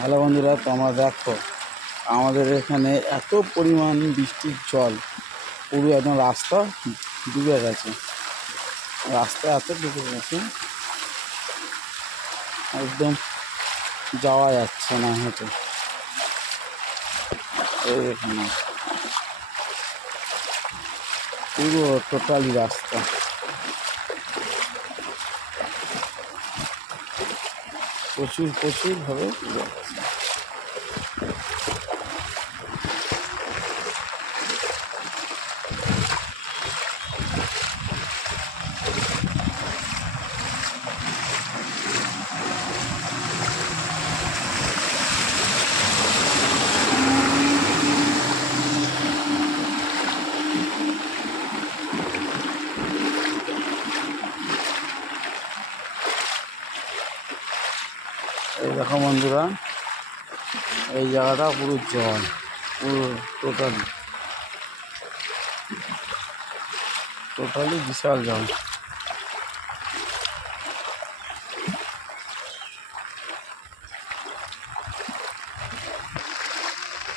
Hello বন্ধুরা, তোমরা দেখো আমাদের এখানে এত পরিমাণ বৃষ্টির জল পুরো একদম রাস্তা ডুবে গেছে। রাস্তা এত ডুবে গেছে একদম যাওয়া যাচ্ছে না হেঁটে। এই এখানে পুরো টোটালি রাস্তা প্রচুরভাবে ডুবে গেছে। এই দেখো বন্ধুরা, এই জায়গাটা পুরো জল, পুরো টোটালি বিশাল জল।